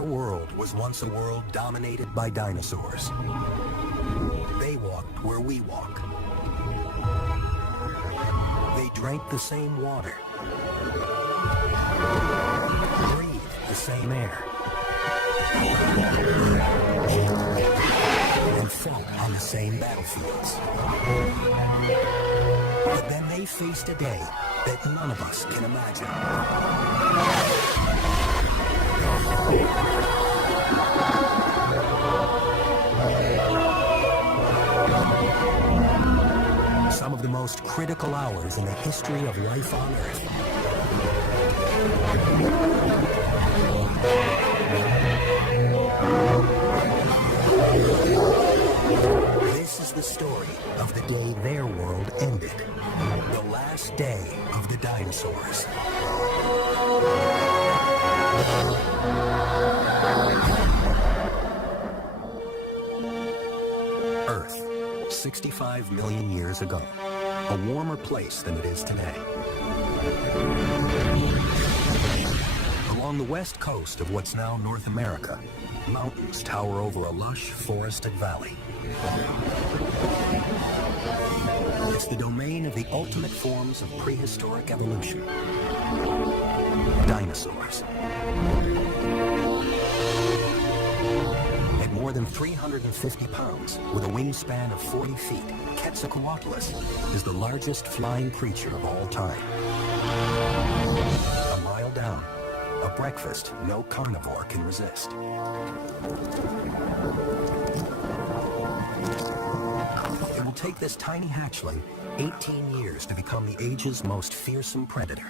Our world was once a world dominated by dinosaurs. They walked where we walk. They drank the same water, breathed the same air, and fought on the same battlefields. But then they faced a day that none of us can imagine. Some of the most critical hours in the history of life on Earth. This is the story of the day their world ended. The last day of the dinosaurs. Earth, 65 million years ago. A warmer place than it is today. Along the west coast of what's now North America, mountains tower over a lush, forested valley. It's the domain of the ultimate forms of prehistoric evolution. Dinosaurs. At more than 350 pounds, with a wingspan of 40 feet, Quetzalcoatlus is the largest flying creature of all time. A mile down, a breakfast no carnivore can resist. It will take this tiny hatchling 18 years to become the age's most fearsome predator.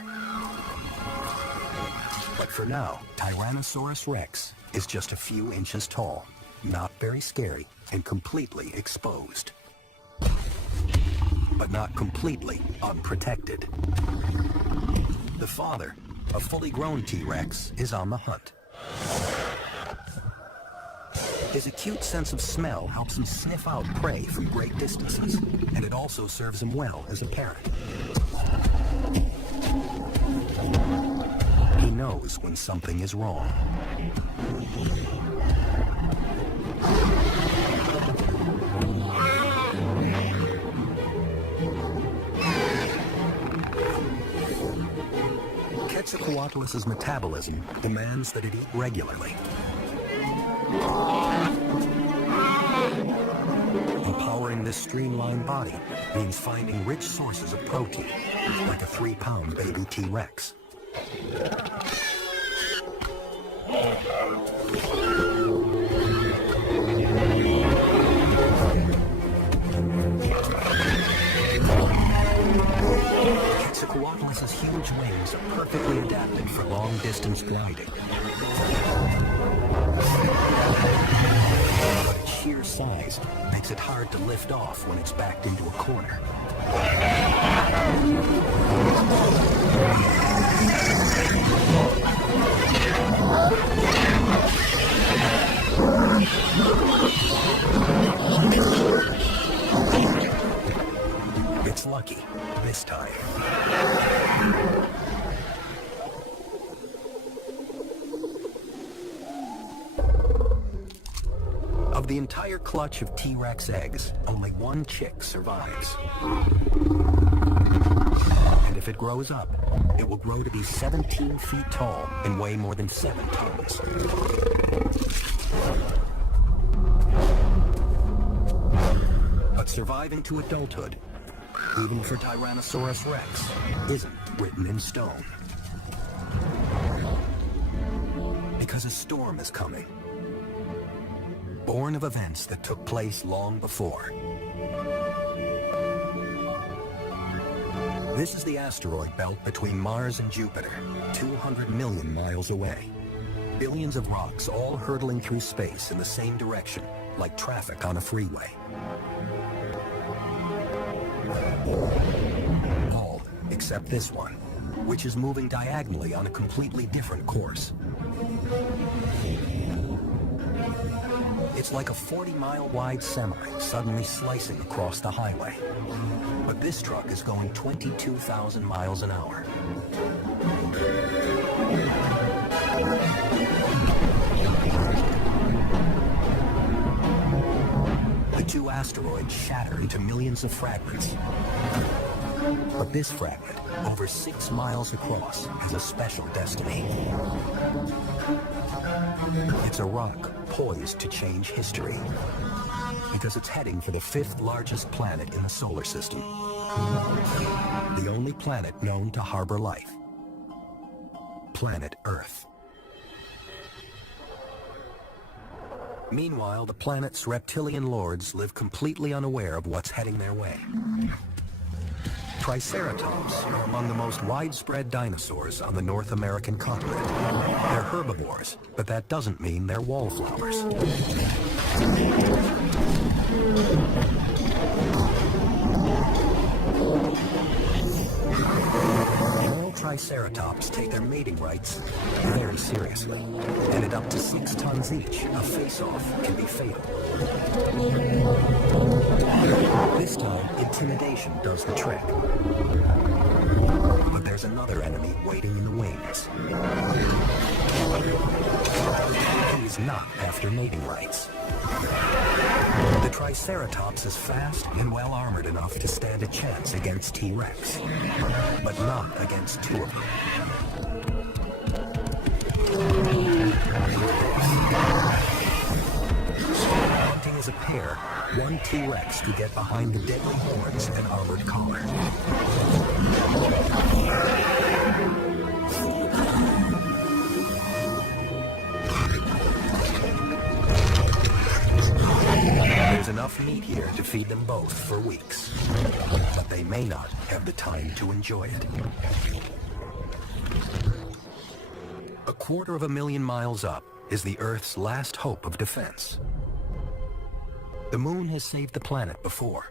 But for now, Tyrannosaurus Rex is just a few inches tall, not very scary, and completely exposed. But not completely unprotected. The father, a fully grown T-Rex, is on the hunt. His acute sense of smell helps him sniff out prey from great distances, and it also serves him well as a parent. He knows when something is wrong. Quetzalcoatlus's metabolism demands that it eat regularly. Empowering this streamlined body means finding rich sources of protein, like a 3-pound baby T-Rex. Quetzalcoatlus's huge wings are perfectly adapted for long-distance gliding. But its sheer size makes it hard to lift off when it's backed into a corner. It's lucky this time. Of the entire clutch of T-Rex eggs, only one chick survives. And if it grows up, it will grow to be 17 feet tall and weigh more than 7 tons. But surviving to adulthood, even for Tyrannosaurus Rex, isn't written in stone. Because a storm is coming, born of events that took place long before. This is the asteroid belt between Mars and Jupiter, 200 million miles away. Billions of rocks all hurtling through space in the same direction, like traffic on a freeway. All except this one, which is moving diagonally on a completely different course. It's like a 40-mile-wide semi suddenly slicing across the highway. But this truck is going 22,000 miles an hour. asteroids shatter into millions of fragments. But this fragment, over 6 miles across, has a special destiny. It's a rock poised to change history, because it's heading for the 5th largest planet in the solar system. The only planet known to harbor life. Planet Earth. Meanwhile, the planet's reptilian lords live completely unaware of what's heading their way. Triceratops are among the most widespread dinosaurs on the North American continent. They're herbivores, but that doesn't mean they're wallflowers. Male Triceratops take their mating rights very seriously, and at up to 6 tons each, a face-off can be fatal. This time, intimidation does the trick. But there's another enemy waiting in the wings. He's not after mating rights. The Triceratops is fast and well-armored enough to stand a chance against T-Rex, but not against 2 of them. Hunting as a pair, one T-Rex could get behind the deadly horns and armored collar. There's enough meat here to feed them both for weeks, but they may not have the time to enjoy it. 250,000 miles up is the Earth's last hope of defense. The moon has saved the planet before.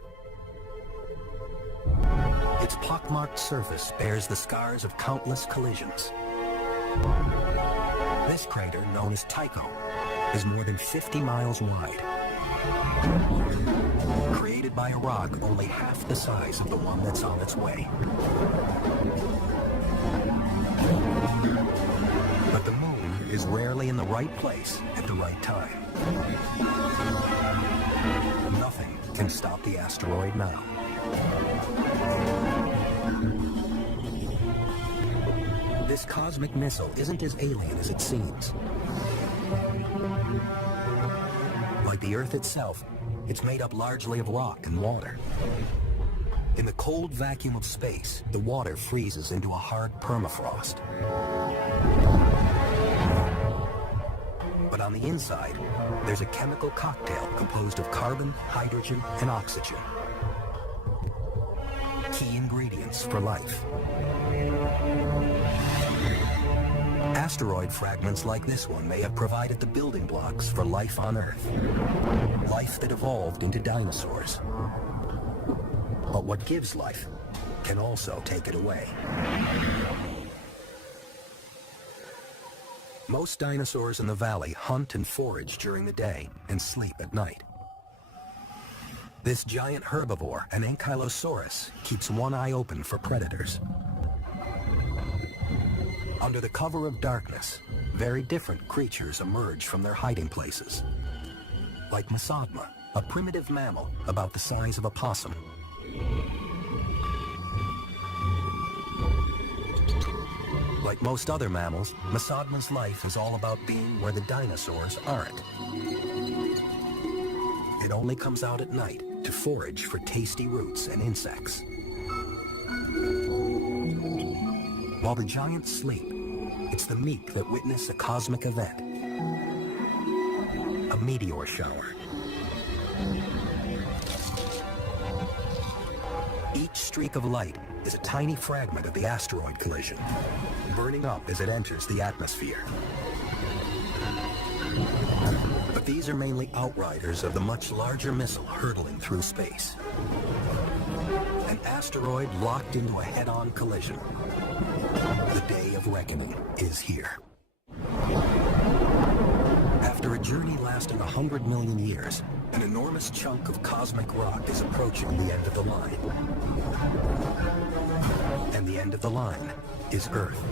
Its pockmarked surface bears the scars of countless collisions. This crater, known as Tycho, is more than 50 miles wide. Created by a rock only half the size of the one that's on its way. But the moon is rarely in the right place at the right time. Nothing can stop the asteroid now. This cosmic missile isn't as alien as it seems. Like the Earth itself, it's made up largely of rock and water. In the cold vacuum of space, the water freezes into a hard permafrost. But on the inside, there's a chemical cocktail composed of carbon, hydrogen, and oxygen. Key ingredients for life. Asteroid fragments like this one may have provided the building blocks for life on Earth. Life that evolved into dinosaurs. But what gives life can also take it away. Most dinosaurs in the valley hunt and forage during the day and sleep at night. This giant herbivore, an ankylosaurus, keeps one eye open for predators. Under the cover of darkness, very different creatures emerge from their hiding places. Like Masodma, a primitive mammal about the size of a possum. Like most other mammals, Masodma's life is all about being where the dinosaurs aren't. It only comes out at night to forage for tasty roots and insects. While the giants sleep, it's the meek that witness a cosmic event. A meteor shower. Each streak of light is a tiny fragment of the asteroid collision, burning up as it enters the atmosphere. But these are mainly outriders of the much larger missile hurtling through space. An asteroid locked into a head-on collision. The day of reckoning is here. After a journey lasting 100 million years, an enormous chunk of cosmic rock is approaching the end of the line. And the end of the line is Earth.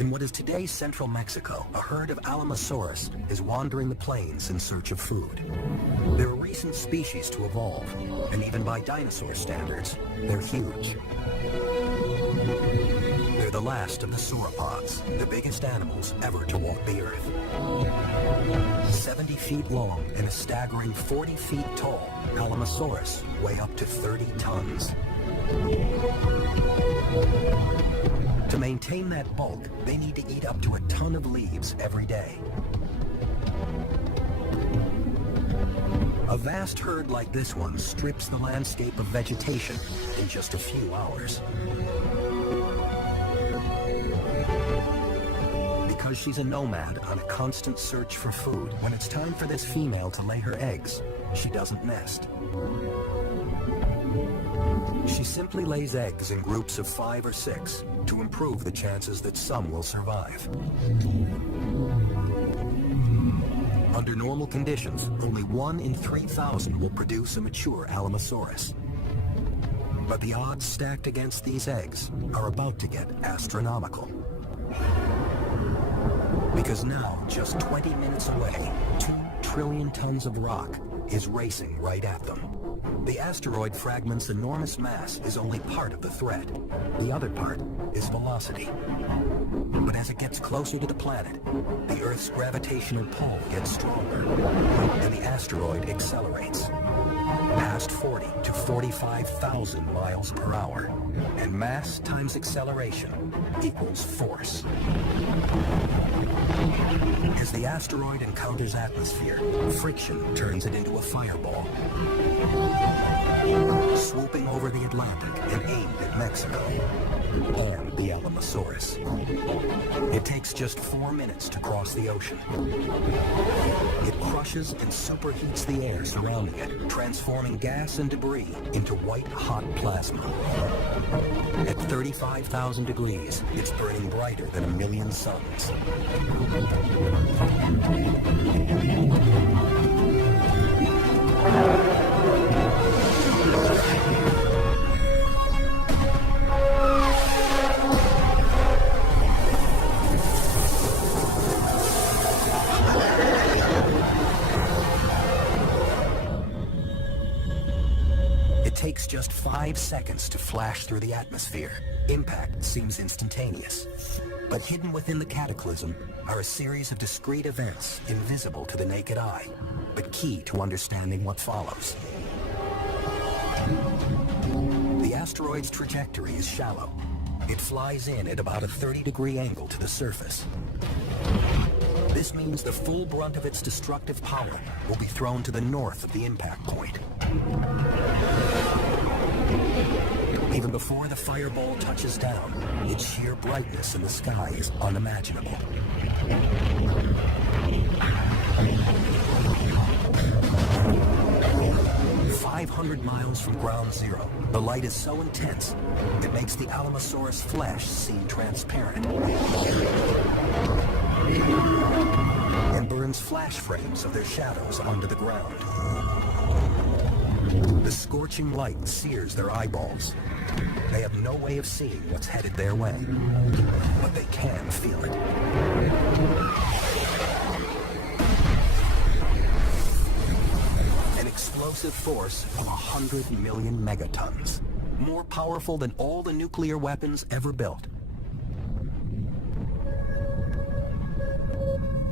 In what is today's central Mexico, a herd of Alamosaurus is wandering the plains in search of food. They're a recent species to evolve, and even by dinosaur standards, they're huge. They're the last of the sauropods, the biggest animals ever to walk the earth. 70 feet long and a staggering 40 feet tall, Alamosaurus weigh up to 30 tons. To maintain that bulk, they need to eat up to a ton of leaves every day. A vast herd like this one strips the landscape of vegetation in just a few hours. Because she's a nomad on a constant search for food, when it's time for this female to lay her eggs, she doesn't nest. She simply lays eggs in groups of 5 or 6 to improve the chances that some will survive. Under normal conditions, only 1 in 3,000 will produce a mature Alamosaurus. But the odds stacked against these eggs are about to get astronomical. Because now, just 20 minutes away, 2 trillion tons of rock is racing right at them. The asteroid fragment's enormous mass is only part of the threat. The other part is velocity. But as it gets closer to the planet, the Earth's gravitational pull gets stronger, and the asteroid accelerates past 40 to 45,000 miles per hour. And mass times acceleration equals force. As the asteroid encounters atmosphere, friction turns it into a fireball, swooping over the Atlantic and aimed at Mexico and the Alamosaurus. It takes just 4 minutes to cross the ocean. It crushes and superheats the air surrounding it, transforming gas and debris into white-hot plasma. At 35,000 degrees, it's burning brighter than a million suns. It takes just 5 seconds to flash through the atmosphere. Impact seems instantaneous. But hidden within the cataclysm are a series of discrete events invisible to the naked eye, but key to understanding what follows. The asteroid's trajectory is shallow. It flies in at about a 30-degree angle to the surface. This means the full brunt of its destructive power will be thrown to the north of the impact point. Even before the fireball touches down, its sheer brightness in the sky is unimaginable. "500 miles from ground zero, the light is so intense, it makes the Alamosaurus flesh seem transparent and burns flash frames of their shadows onto the ground. The scorching light sears their eyeballs. They have no way of seeing what's headed their way, but they can feel it. An explosive force of 100 million megatons, more powerful than all the nuclear weapons ever built.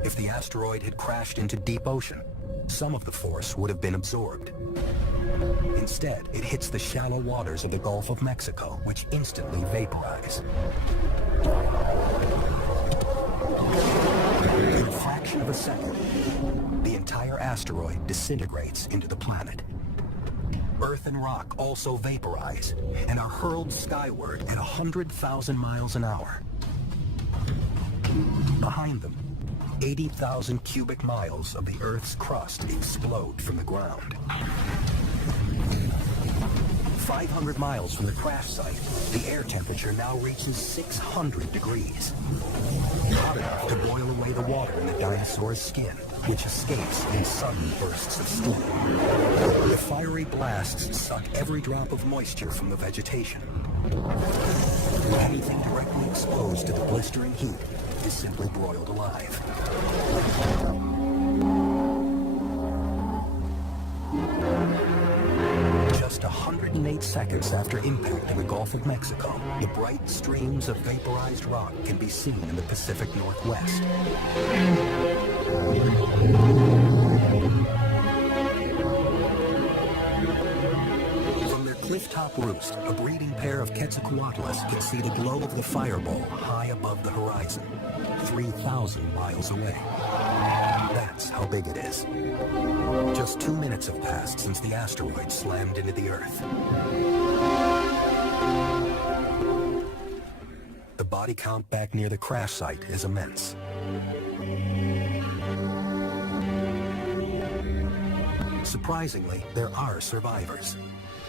If the asteroid had crashed into deep ocean, some of the force would have been absorbed. Instead, it hits the shallow waters of the Gulf of Mexico, which instantly vaporize. In a fraction of a second, the entire asteroid disintegrates into the planet. Earth and rock also vaporize and are hurled skyward at 100,000 miles an hour. Behind them, 80,000 cubic miles of the Earth's crust explode from the ground. 500 miles from the crash site, the air temperature now reaches 600 degrees. Hot enough to boil away the water in the dinosaur's skin, which escapes in sudden bursts of steam. The fiery blasts suck every drop of moisture from the vegetation. Anything directly exposed to the blistering heat is simply broiled alive. Just 108 seconds after impact in the Gulf of Mexico, the bright streams of vaporized rock can be seen in the Pacific Northwest. From their cliff-top roost, a breeding pair of Quetzalcoatlus can see the glow of the fireball high above the horizon, 3,000 miles away. That's how big it is. Just 2 minutes have passed since the asteroid slammed into the Earth. The body count back near the crash site is immense. Surprisingly, there are survivors.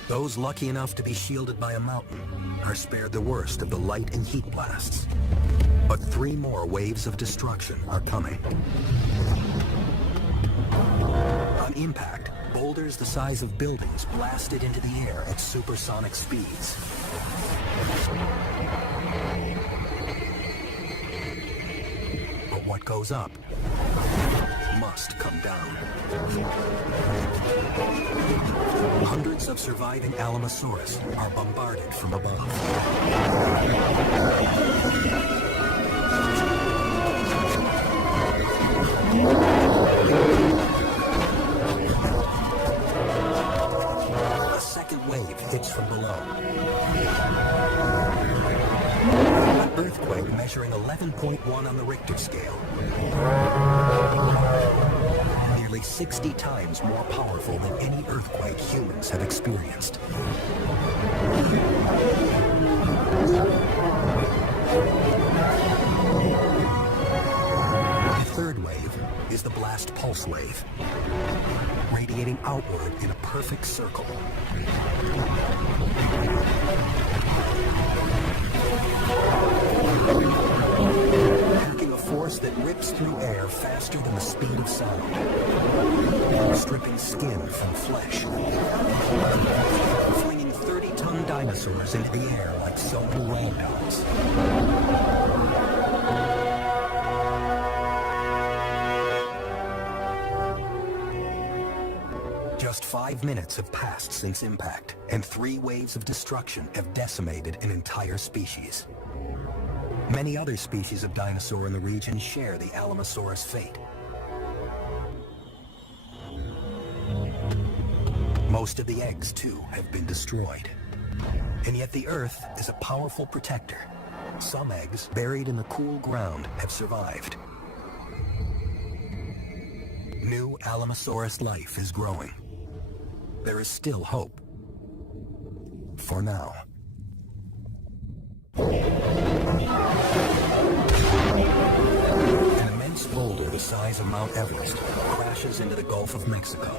Those lucky enough to be shielded by a mountain are spared the worst of the light and heat blasts. But 3 more waves of destruction are coming. On impact, boulders the size of buildings blasted into the air at supersonic speeds. But what goes up must come down. Hundreds of surviving Alamosaurus are bombarded from above. A second wave hits from below. An earthquake measuring 11.1 on the Richter scale. Nearly 60 times more powerful than any earthquake humans have experienced. The third wave is the blast pulse wave, radiating outward in a perfect circle. Packing a force that rips through air faster than the speed of sound, stripping skin from flesh, flinging 30-ton dinosaurs into the air like so many rag dolls. Just 5 minutes have passed since impact, and 3 waves of destruction have decimated an entire species. Many other species of dinosaur in the region share the Alamosaurus fate. Most of the eggs, too, have been destroyed. And yet the Earth is a powerful protector. Some eggs, buried in the cool ground, have survived. New Alamosaurus life is growing. There is still hope. For now. An immense boulder the size of Mount Everest crashes into the Gulf of Mexico,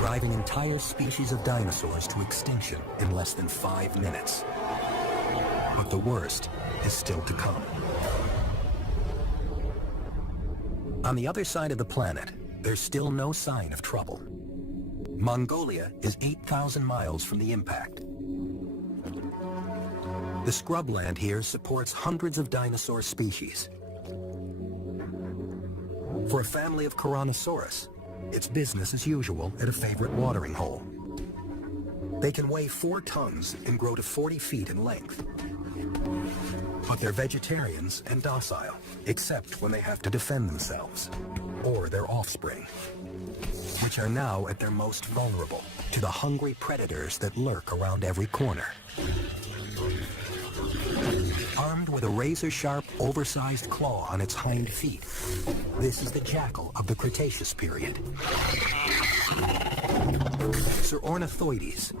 driving entire species of dinosaurs to extinction in less than 5 minutes. But the worst is still to come. On the other side of the planet, there's still no sign of trouble. Mongolia is 8,000 miles from the impact. The scrubland here supports hundreds of dinosaur species. For a family of Tyrannosaurus, it's business as usual at a favorite watering hole. They can weigh 4 tons and grow to 40 feet in length. But they're vegetarians and docile, except when they have to defend themselves, or their offspring, which are now at their most vulnerable to the hungry predators that lurk around every corner. Armed with a razor-sharp, oversized claw on its hind feet, this is the jackal of the Cretaceous period. Sir Ornithoides,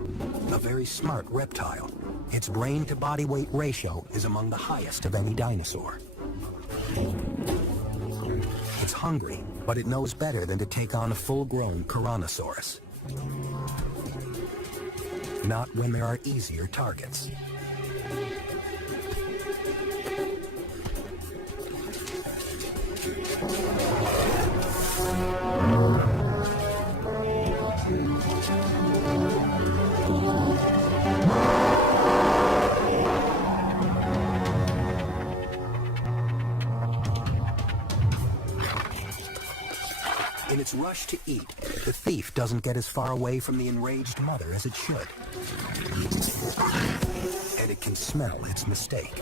a very smart reptile. Its brain-to-body weight ratio is among the highest of any dinosaur. It's hungry, but it knows better than to take on a full-grown Tyrannosaurus. not when there are easier targets. In its rush to eat, the thief doesn't get as far away from the enraged mother as it should. And it can smell its mistake.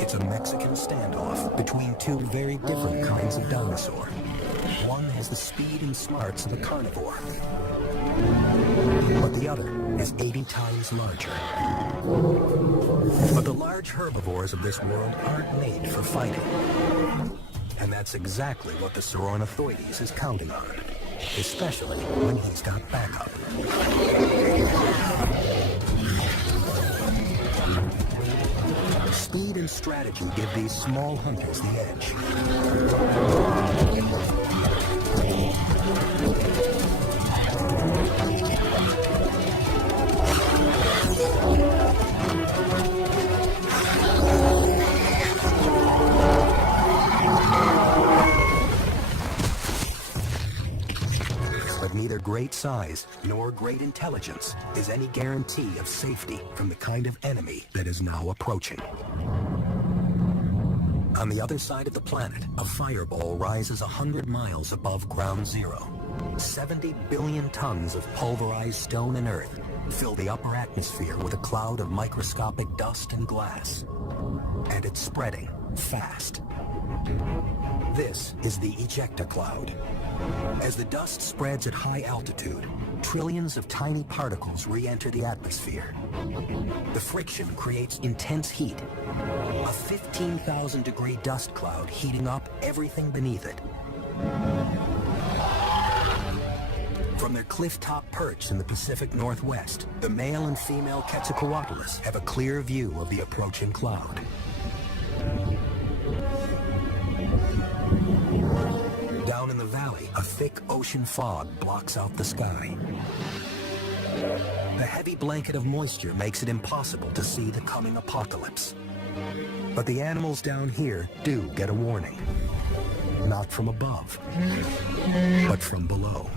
It's a Mexican standoff between two very different kinds of dinosaur. One has the speed and smarts of a carnivore, but the other is 80 times larger. But the large herbivores of this world aren't made for fighting. And that's exactly what the Saurornithoides is counting on, especially when he's got backup. Speed and strategy give these small hunters the edge. Neither great size nor great intelligence is any guarantee of safety from the kind of enemy that is now approaching. On the other side of the planet, a fireball rises 100 miles above ground zero. 70 billion tons of pulverized stone and earth fill the upper atmosphere with a cloud of microscopic dust and glass. And it's spreading fast. This is the ejecta cloud. As the dust spreads at high altitude, trillions of tiny particles re-enter the atmosphere. The friction creates intense heat, a 15,000-degree dust cloud heating up everything beneath it. From their cliff-top perch in the Pacific Northwest, the male and female Quetzalcoatlus have a clear view of the approaching cloud. Down in the valley, a thick ocean fog blocks out the sky. The heavy blanket of moisture makes it impossible to see the coming apocalypse. But the animals down here do get a warning. Not from above, but from below.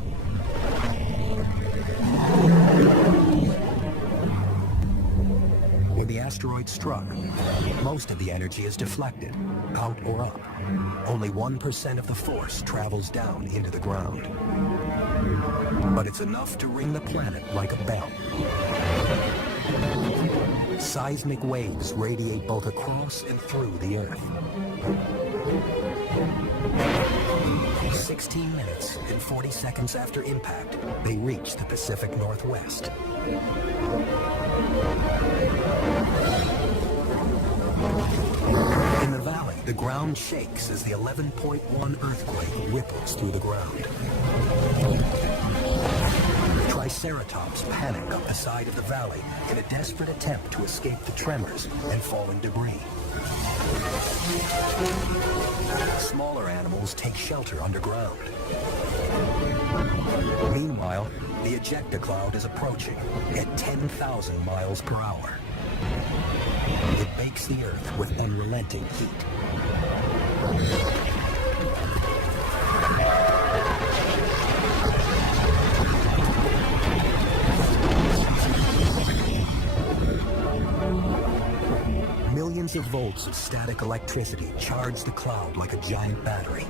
When the asteroid struck, most of the energy is deflected, out or up. Only 1% of the force travels down into the ground. But it's enough to ring the planet like a bell. Seismic waves radiate both across and through the Earth. 16 minutes and 40 seconds after impact, they reach the Pacific Northwest. In the valley, the ground shakes as the 11.1 earthquake ripples through the ground. Triceratops panic up the side of the valley in a desperate attempt to escape the tremors and falling debris. Smaller animals take shelter underground. Meanwhile, the ejecta cloud is approaching at 10,000 miles per hour. It bakes the Earth with unrelenting heat. Millions of volts of static electricity charge the cloud like a giant battery,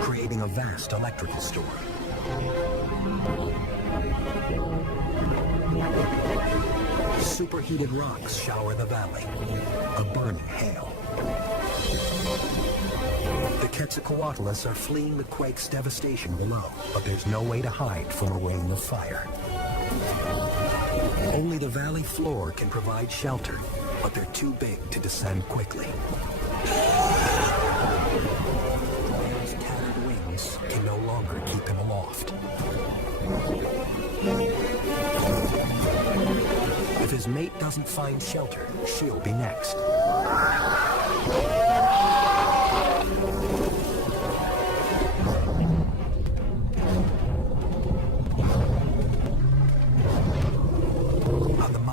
creating a vast electrical storm. Superheated rocks shower the valley, a burning hail. The Quetzalcoatlus are fleeing the quake's devastation below, but there's no way to hide from a rain of fire. Only the valley floor can provide shelter, but they're too big to descend quickly. His tattered wings can no longer keep him aloft. If his mate doesn't find shelter, she'll be next.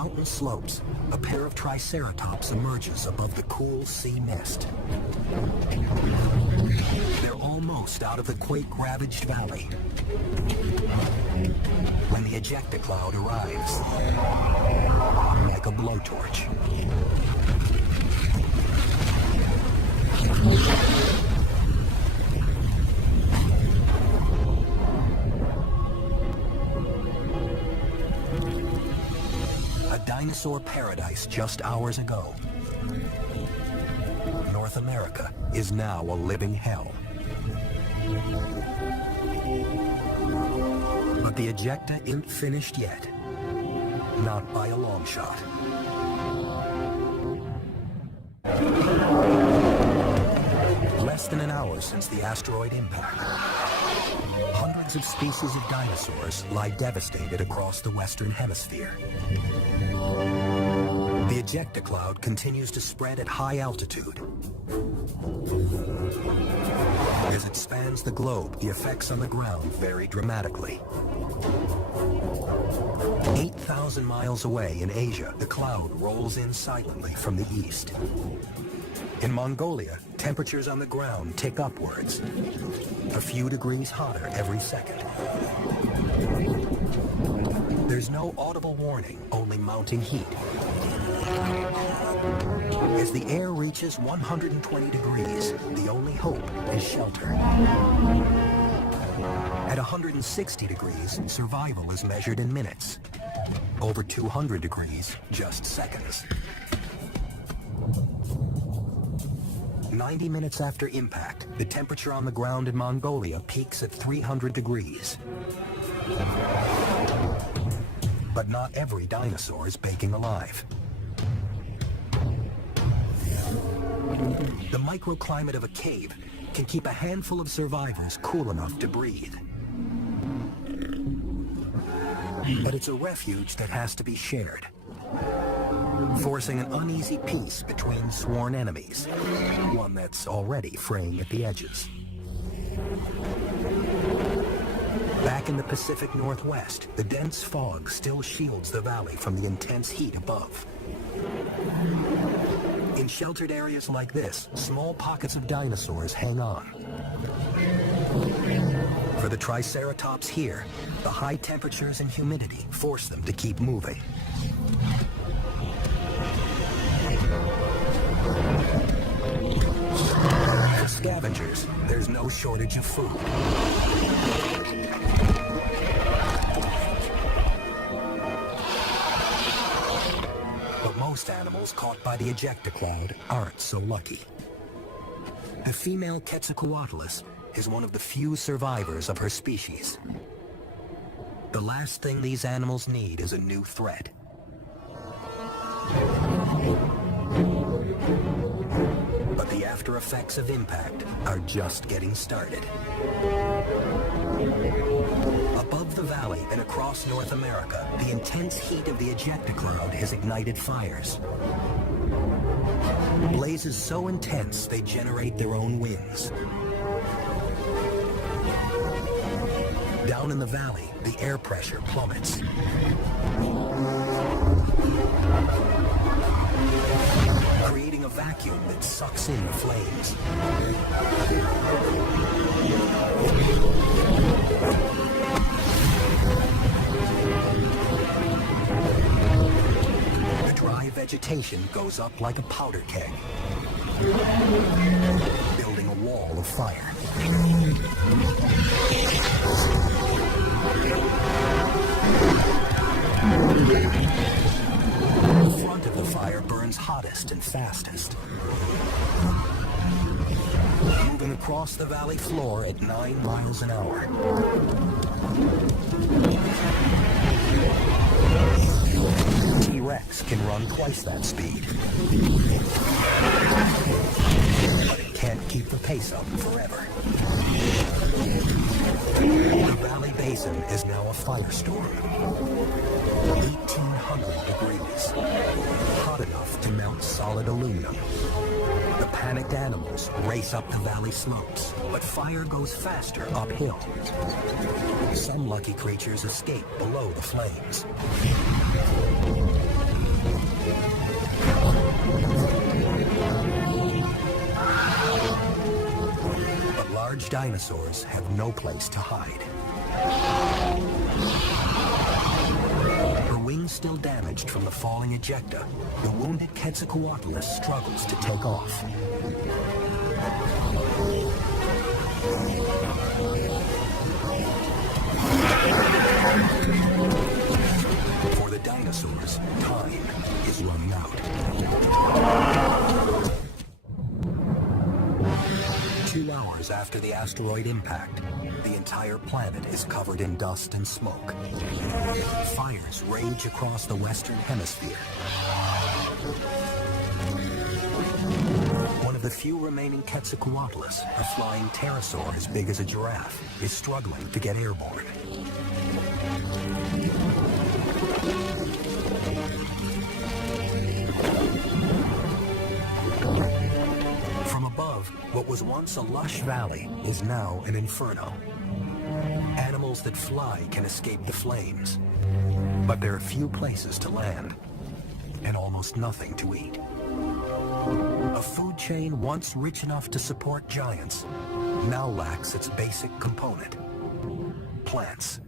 mountain slopes, a pair of triceratops emerges above the cool sea mist. They're almost out of the quake-ravaged valley when the ejecta cloud arrives like a blowtorch. A dinosaur paradise just hours ago. North America is now a living hell. But the ejecta ain't finished yet. Not by a long shot. Less than an hour since the asteroid impact. Hundreds of species of dinosaurs lie devastated across the Western Hemisphere. The ejecta cloud continues to spread at high altitude. As it spans the globe, the effects on the ground vary dramatically. 8,000 miles away in Asia, the cloud rolls in silently from the east. In Mongolia, temperatures on the ground tick upwards, a few degrees hotter every second. There's no audible warning, only mounting heat. As the air reaches 120 degrees, the only hope is shelter. At 160 degrees, survival is measured in minutes. Over 200 degrees, just seconds. 90 minutes after impact, the temperature on the ground in Mongolia peaks at 300 degrees. But not every dinosaur is baking alive. The microclimate of a cave can keep a handful of survivors cool enough to breathe. But it's a refuge that has to be shared, forcing an uneasy peace between sworn enemies, one that's already fraying at the edges. Back in the Pacific Northwest, the dense fog still shields the valley from the intense heat above. In sheltered areas like this, small pockets of dinosaurs hang on. For the triceratops here, the high temperatures and humidity force them to keep moving. For scavengers, there's no shortage of food. But most animals caught by the ejecta cloud aren't so lucky. The female Quetzalcoatlus is one of the few survivors of her species. The last thing these animals need is a new threat. But the after effects of impact are just getting started. Above the valley and across North America, the intense heat of the ejecta cloud has ignited fires. Blazes so intense they generate their own winds. Down in the valley, the air pressure plummets. Creating a vacuum that sucks in the flames. The dry vegetation goes up like a powder keg, building a wall of fire. The front of the fire burns hottest and fastest, moving across the valley floor at 9 miles an hour. T-Rex can run twice that speed, but it can't keep the pace up forever. The valley basin is now a firestorm. 1,800 degrees, hot enough to melt solid aluminum. The panicked animals race up the valley slopes, but fire goes faster uphill. Some lucky creatures escape below the flames. large dinosaurs have no place to hide. Her wings still damaged from the falling ejecta, the wounded Quetzalcoatlus struggles to take off. For the dinosaurs, time is running out. 2 hours after the asteroid impact, the entire planet is covered in dust and smoke. Fires rage across the western hemisphere. One of the few remaining Quetzalcoatlus, a flying pterosaur as big as a giraffe, is struggling to get airborne. From above, what was once a lush valley is now an inferno. Animals that fly can escape the flames, but there are few places to land, and almost nothing to eat. A food chain once rich enough to support giants now lacks its basic component: plants.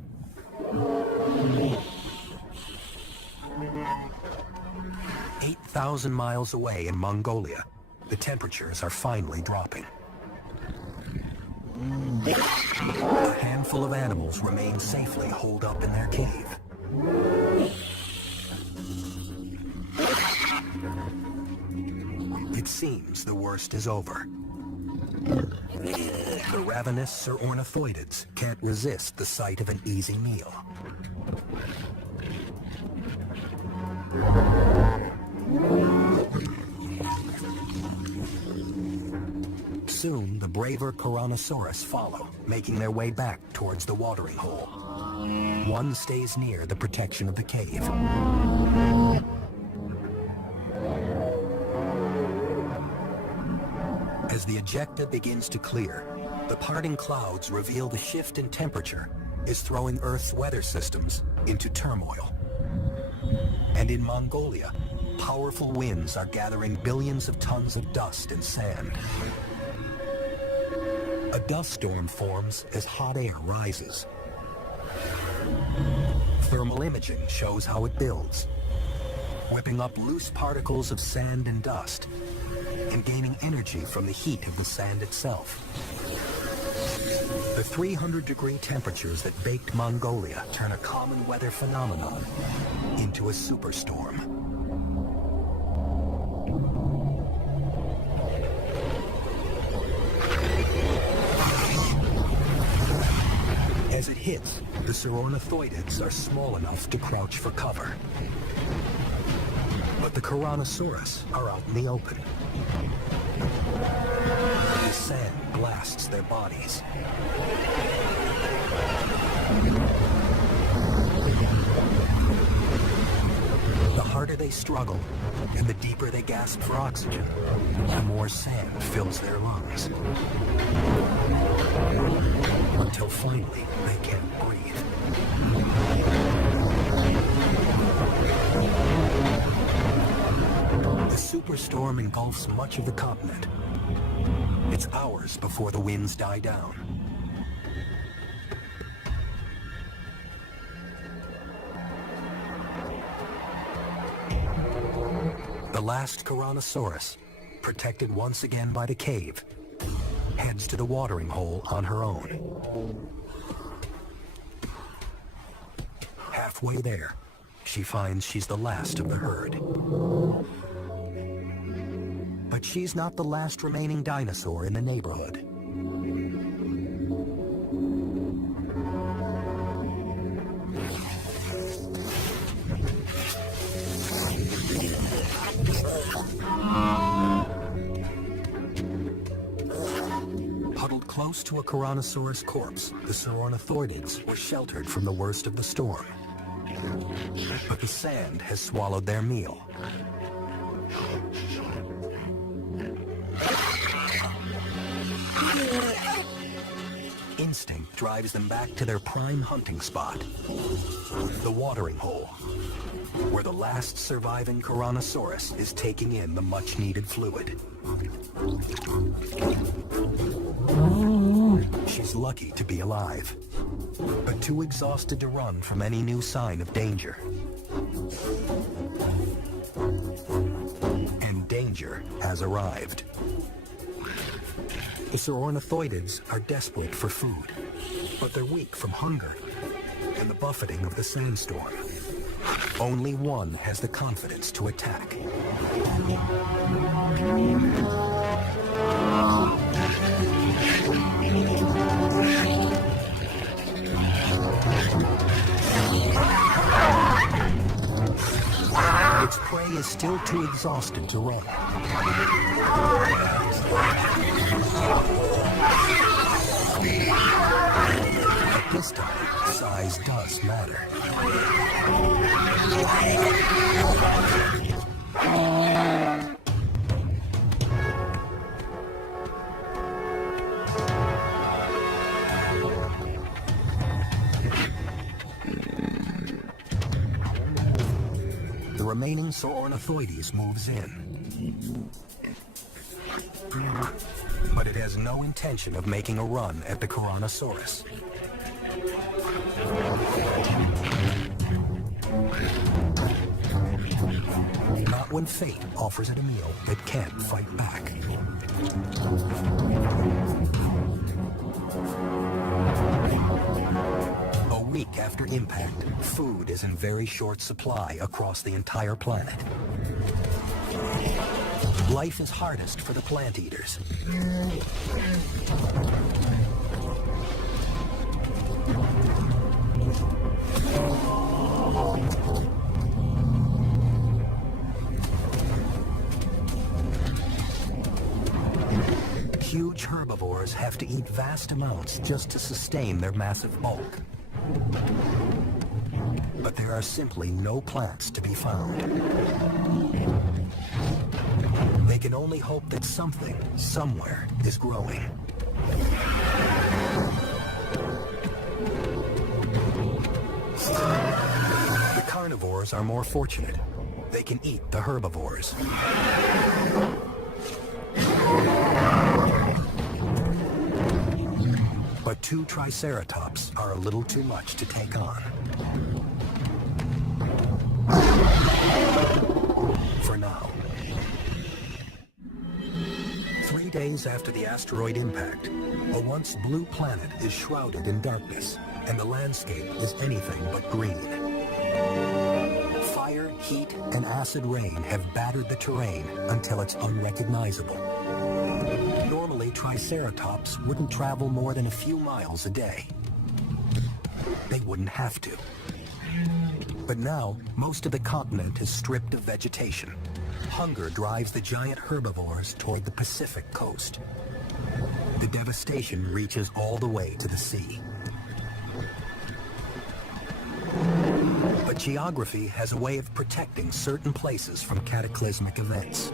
"8,000 miles away in Mongolia, the temperatures are finally dropping. A handful of animals remain safely holed up in their cave. It seems the worst is over. The ravenous ornithoidids can't resist the sight of an easy meal. Soon, the braver Tyrannosaurus follow, making their way back towards the watering hole. One stays near the protection of the cave. As the ejecta begins to clear, the parting clouds reveal the shift in temperature is throwing Earth's weather systems into turmoil. And in Mongolia, powerful winds are gathering billions of tons of dust and sand. A dust storm forms as hot air rises. Thermal imaging shows how it builds, whipping up loose particles of sand and dust, and gaining energy from the heat of the sand itself. The 300-degree temperatures that baked Mongolia turn a common weather phenomenon into a superstorm. As it hits, the ornithoidids are small enough to crouch for cover. But the Tyrannosaurus are out in the open. The sand blasts their bodies. The harder they struggle, and the deeper they gasp for oxygen, the more sand fills their lungs. Until finally, they can't breathe. The superstorm engulfs much of the continent. It's hours before the winds die down. The last Tyrannosaurus, protected once again by the cave, heads to the watering hole on her own. Halfway there, she finds she's the last of the herd. But she's not the last remaining dinosaur in the neighborhood. Huddled close to a Tyrannosaurus corpse, the ornithoidids were sheltered from the worst of the storm. But the sand has swallowed their meal. Instinct drives them back to their prime hunting spot, the watering hole, where the last surviving Tyrannosaurus is taking in the much-needed fluid. She's lucky to be alive, but too exhausted to run from any new sign of danger. And danger has arrived. The Saurornithoidids are desperate for food, but they're weak from hunger and the buffeting of the sandstorm. Only one has the confidence to attack. Its prey is still too exhausted to run. This time, size does matter. The remaining Saurornithoides moves in. But it has no intention of making a run at the Tyrannosaurus. Not when fate offers it a meal it can't fight back. A week after impact, food is in very short supply across the entire planet. Life is hardest for the plant eaters. Huge herbivores have to eat vast amounts just to sustain their massive bulk. But there are simply no plants to be found. They can only hope that something, somewhere, is growing. The carnivores are more fortunate. They can eat the herbivores. But two Triceratops are a little too much to take on. For now. 3 days after the asteroid impact, a once blue planet is shrouded in darkness, and the landscape is anything but green. Fire, heat, and acid rain have battered the terrain until it's unrecognizable. Normally, Triceratops wouldn't travel more than a few miles a day. They wouldn't have to. But now, most of the continent is stripped of vegetation. Hunger drives the giant herbivores toward the Pacific coast. The devastation reaches all the way to the sea. But geography has a way of protecting certain places from cataclysmic events.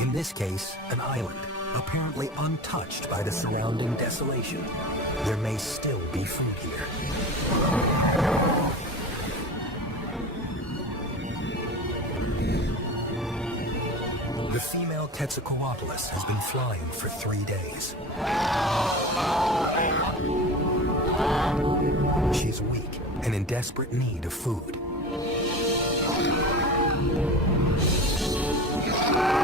In this case, an island, apparently untouched by the surrounding desolation. There may still be food here. The female Quetzalcoatlus has been flying for 3 days. She's weak and in desperate need of food.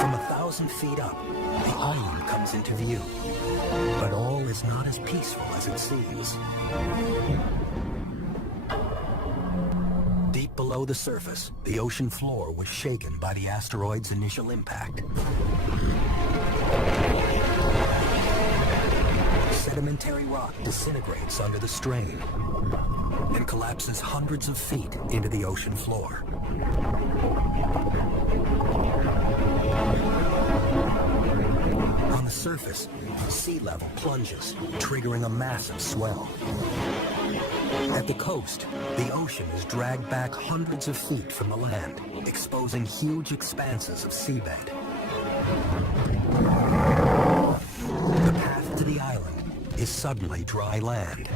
From 1,000 feet up, the island comes into view. But all is not as peaceful as it seems. Deep below the surface, the ocean floor was shaken by the asteroid's initial impact. Sedimentary rock disintegrates under the strain and collapses hundreds of feet into the ocean floor. On the surface, sea level plunges, triggering a massive swell. At the coast, the ocean is dragged back hundreds of feet from the land, exposing huge expanses of seabed. The path to the island is suddenly dry land.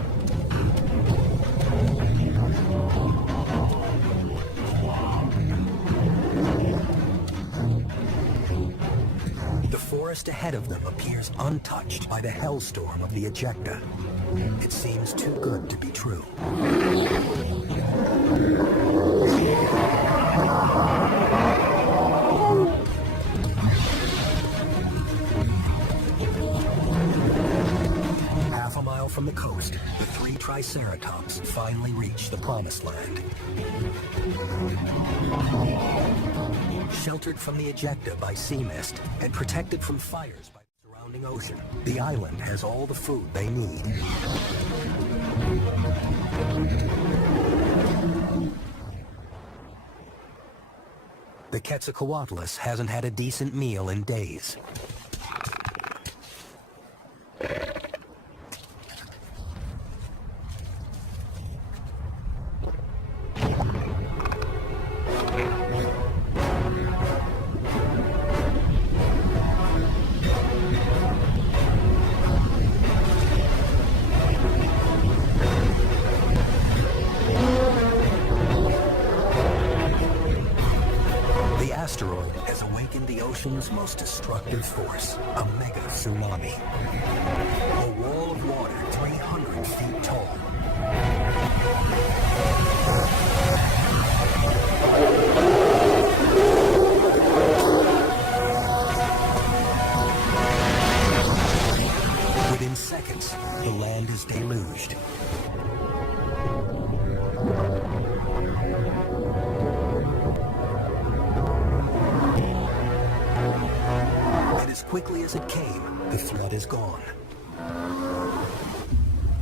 The forest ahead of them appears untouched by the hellstorm of the ejecta. It seems too good to be true. Half a mile from the coast, the three Triceratops finally reach the promised land. Sheltered from the ejecta by sea mist and protected from fires by the surrounding ocean, the island has all the food they need. The Quetzalcoatlus hasn't had a decent meal in days. The asteroid has awakened the ocean's most destructive force, a mega tsunami. A wall of water 300 feet tall. Within seconds, the land is deluged. As quickly as it came, the flood is gone.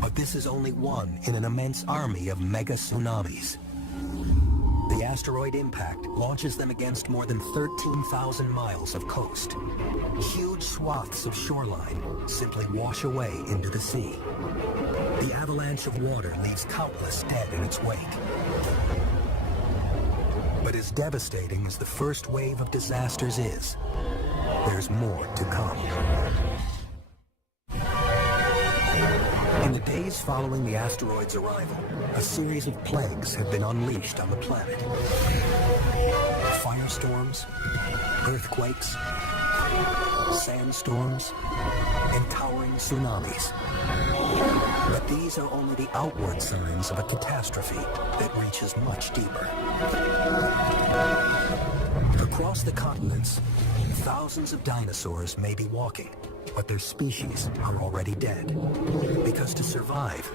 But this is only one in an immense army of mega tsunamis. The asteroid impact launches them against more than 13,000 miles of coast. Huge swaths of shoreline simply wash away into the sea. The avalanche of water leaves countless dead in its wake. But as devastating as the first wave of disasters is, there's more to come. In the days following the asteroid's arrival, a series of plagues have been unleashed on the planet. Firestorms, earthquakes, sandstorms, and towering tsunamis. But these are only the outward signs of a catastrophe that reaches much deeper. Across the continents, thousands of dinosaurs may be walking, but their species are already dead. Because to survive,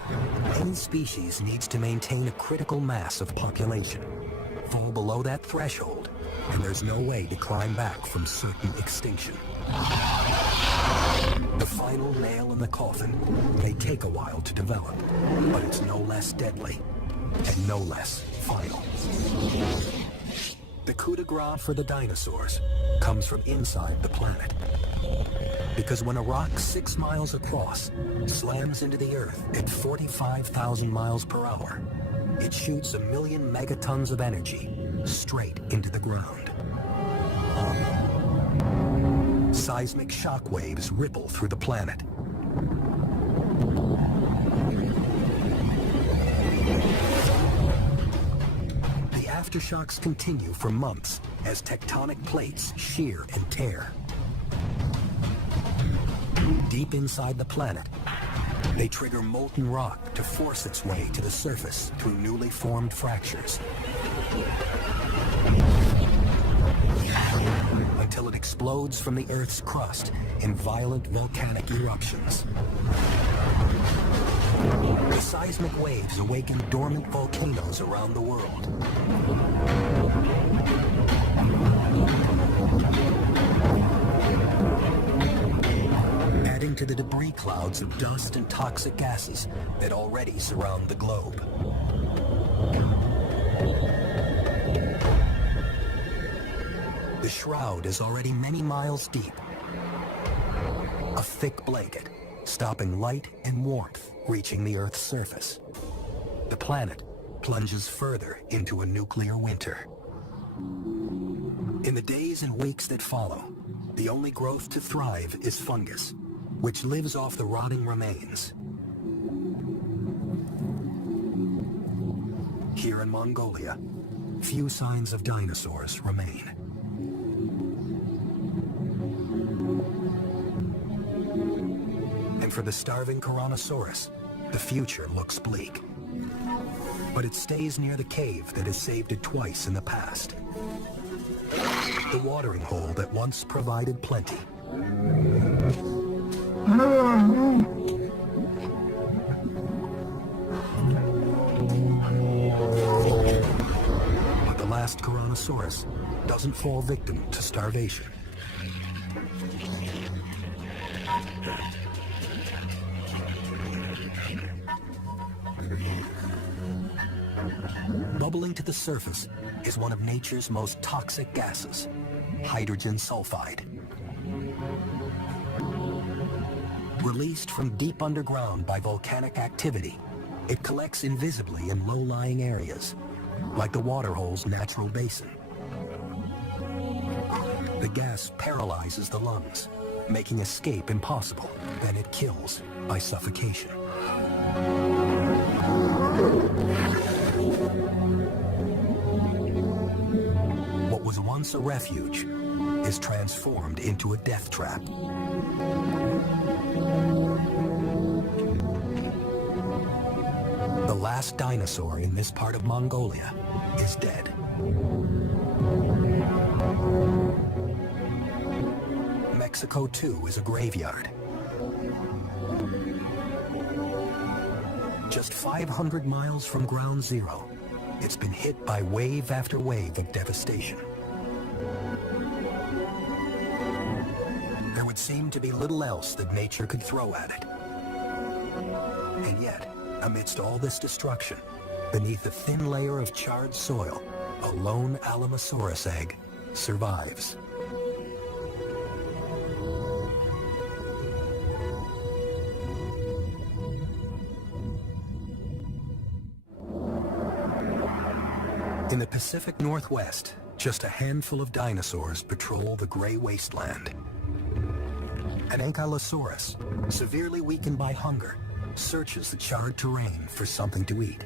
any species needs to maintain a critical mass of population. Fall below that threshold, and there's no way to climb back from certain extinction. The final nail in the coffin may take a while to develop, but it's no less deadly and no less final. The coup de grace for the dinosaurs comes from inside the planet. Because when a rock 6 miles across slams into the Earth at 45,000 miles per hour, it shoots 1 million megatons of energy straight into the ground. Seismic shock waves ripple through the planet. The aftershocks continue for months as tectonic plates shear and tear. Deep inside the planet, they trigger molten rock to force its way to the surface through newly formed fractures. Until it explodes from the Earth's crust in violent volcanic eruptions. The seismic waves awaken dormant volcanoes around the world. Adding to the debris clouds of dust and toxic gases that already surround the globe. The shroud is already many miles deep. A thick blanket, stopping light and warmth reaching the Earth's surface. The planet plunges further into a nuclear winter. In the days and weeks that follow, the only growth to thrive is fungus, which lives off the rotting remains Mongolia, few signs of dinosaurs remain. And for the starving Tyrannosaurus, the future looks bleak. But it stays near the cave that has saved it twice in the past. The watering hole that once provided plenty. But the last Tyrannosaurus doesn't fall victim to starvation. Bubbling to the surface is one of nature's most toxic gases, hydrogen sulfide. Released from deep underground by volcanic activity, it collects invisibly in low-lying areas, like the waterhole's natural basin. The gas paralyzes the lungs, making escape impossible. Then it kills by suffocation. What was once a refuge is transformed into a death trap. The last dinosaur in this part of Mongolia is dead. Mexico, too, is a graveyard. Just 500 miles from ground zero, it's been hit by wave after wave of devastation. There would seem to be little else that nature could throw at it. And yet, amidst all this destruction, beneath a thin layer of charred soil, a lone Alamosaurus egg survives. In the Pacific Northwest, just a handful of dinosaurs patrol the gray wasteland. An Ankylosaurus, severely weakened by hunger, searches the charred terrain for something to eat.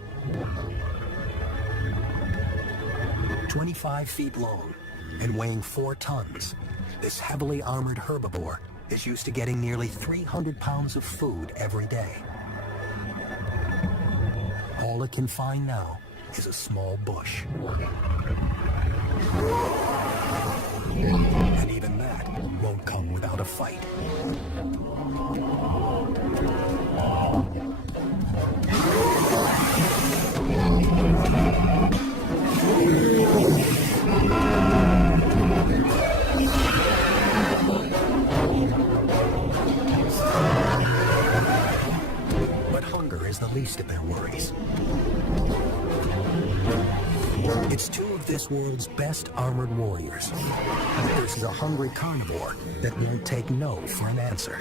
25 feet long and weighing 4 tons, this heavily armored herbivore is used to getting nearly 300 pounds of food every day. All it can find now is a small bush. And even that won't come without a fight. But hunger is the least of their worries. It's two of this world's best armored warriors versus a hungry carnivore that won't take no for an answer.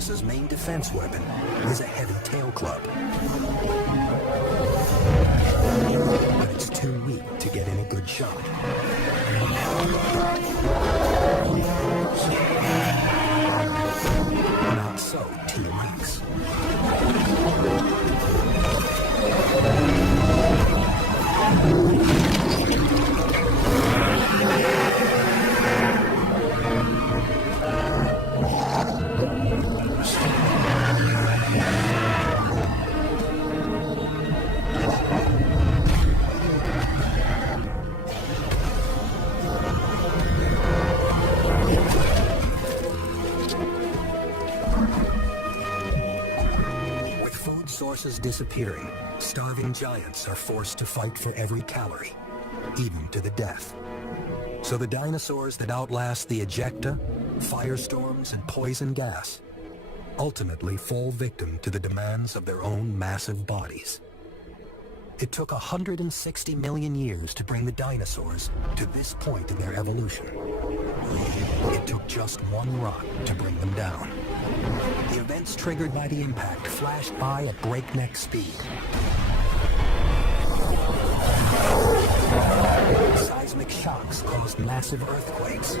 His main defense weapon is a heavy tail club. But it's too weak to get in a good shot. Not so T-Rex. Sources disappearing, starving giants are forced to fight for every calorie, even to the death. So the dinosaurs that outlast the ejecta firestorms and poison gas, ultimately fall victim to the demands of their own massive bodies. It took 160 million years to bring the dinosaurs to this point in their evolution. It took just one rock to bring them down. The events triggered by the impact flashed by at breakneck speed. Seismic shocks caused massive earthquakes.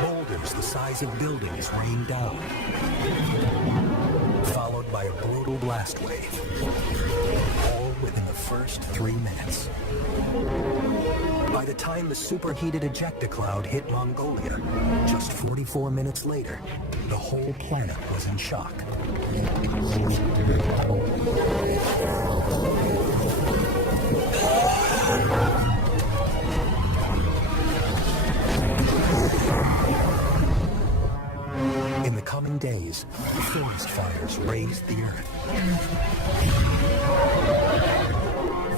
Boulders the size of buildings rained down, followed by a brutal blast wave, all within the first 3 minutes. By the time the superheated ejecta cloud hit Mongolia, just 44 minutes later, the whole planet was in shock. In the coming days, forest fires razed the earth.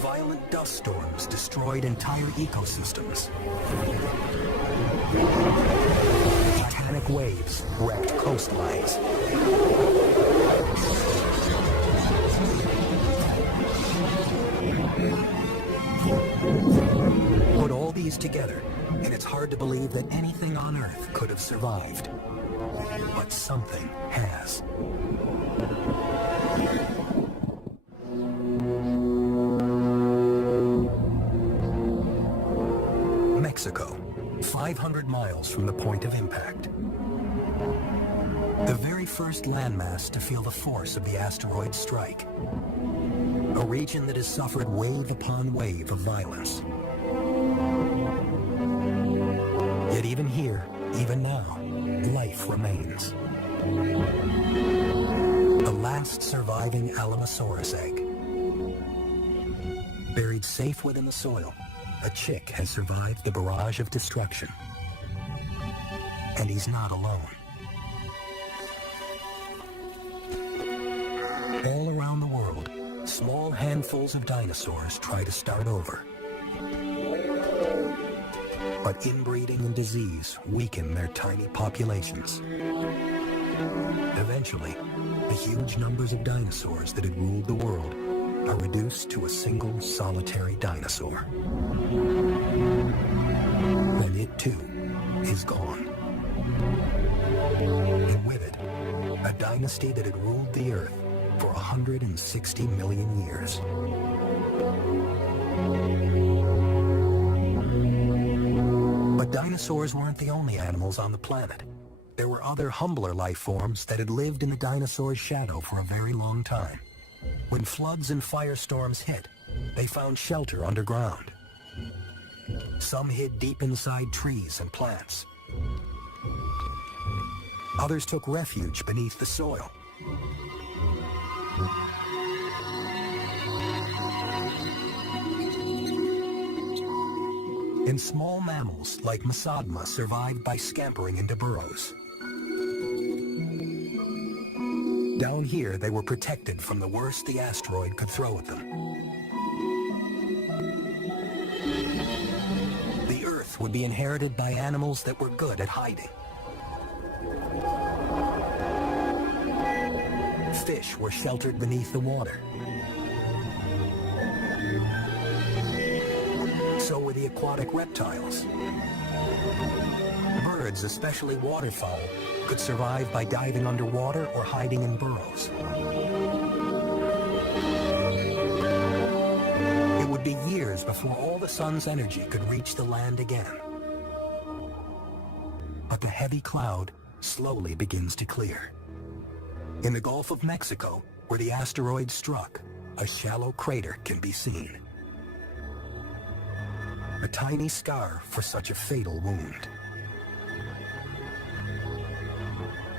Violent dust storms destroyed entire ecosystems. Titanic waves wrecked coastlines. Put all these together, and it's hard to believe that anything on Earth could have survived. But something has. Mexico, 500 miles from the point of impact. The very first landmass to feel the force of the asteroid's strike. A region that has suffered wave upon wave of violence. Yet even here, even now, life remains. The last surviving Allosaurus egg. Buried safe within the soil, a chick has survived the barrage of destruction. And he's not alone. All around the world, small handfuls of dinosaurs try to start over. But inbreeding and disease weaken their tiny populations. Eventually, the huge numbers of dinosaurs that had ruled the world are reduced to a single solitary dinosaur. Then it too is gone. And with it, a dynasty that had ruled the earth for 160 million years. But dinosaurs weren't the only animals on the planet. There were other humbler life forms that had lived in the dinosaur's shadow for a very long time. When floods and firestorms hit, they found shelter underground. Some hid deep inside trees and plants. Others took refuge beneath the soil. And small mammals like Mesadma survived by scampering into burrows. Down here, they were protected from the worst the asteroid could throw at them. The Earth would be inherited by animals that were good at hiding. Fish were sheltered beneath the water. So were the aquatic reptiles. Birds, especially waterfowl, could survive by diving underwater or hiding in burrows. It would be years before all the sun's energy could reach the land again. But the heavy cloud slowly begins to clear. In the Gulf of Mexico, where the asteroid struck, a shallow crater can be seen. A tiny scar for such a fatal wound.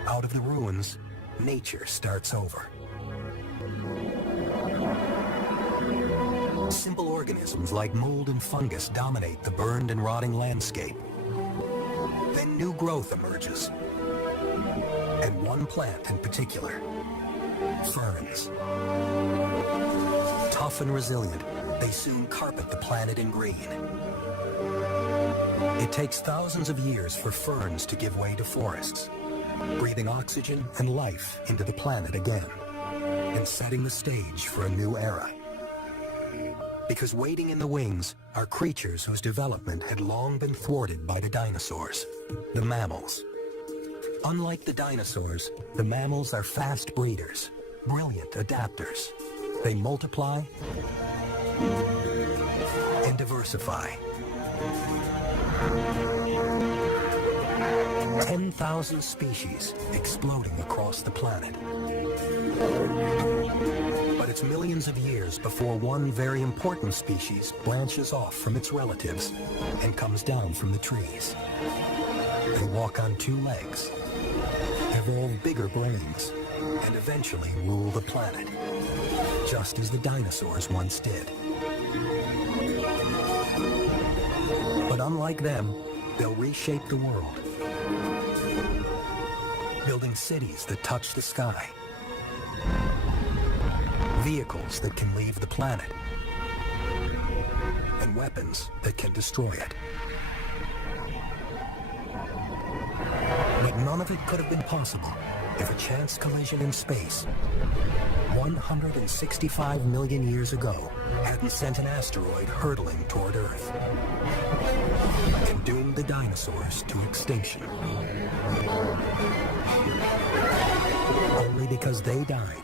Out of the ruins, nature starts over. Simple organisms like mold and fungus dominate the burned and rotting landscape. Then new growth emerges. And one plant in particular, ferns. Tough and resilient, they soon carpet the planet in green. It takes thousands of years for ferns to give way to forests, breathing oxygen and life into the planet again, and setting the stage for a new era. Because waiting in the wings are creatures whose development had long been thwarted by the dinosaurs, the mammals. Unlike the dinosaurs, the mammals are fast breeders, brilliant adapters. They multiply and diversify. 10,000 species exploding across the planet. But it's millions of years before one very important species branches off from its relatives and comes down from the trees. They walk on two legs, evolve bigger brains, and eventually rule the planet, just as the dinosaurs once did. But unlike them, they'll reshape the world, building cities that touch the sky, vehicles that can leave the planet, and weapons that can destroy it. But none of it could have been possible if a chance collision in space 165 million years ago hadn't sent an asteroid hurtling toward Earth and doomed the dinosaurs to extinction. Only because they died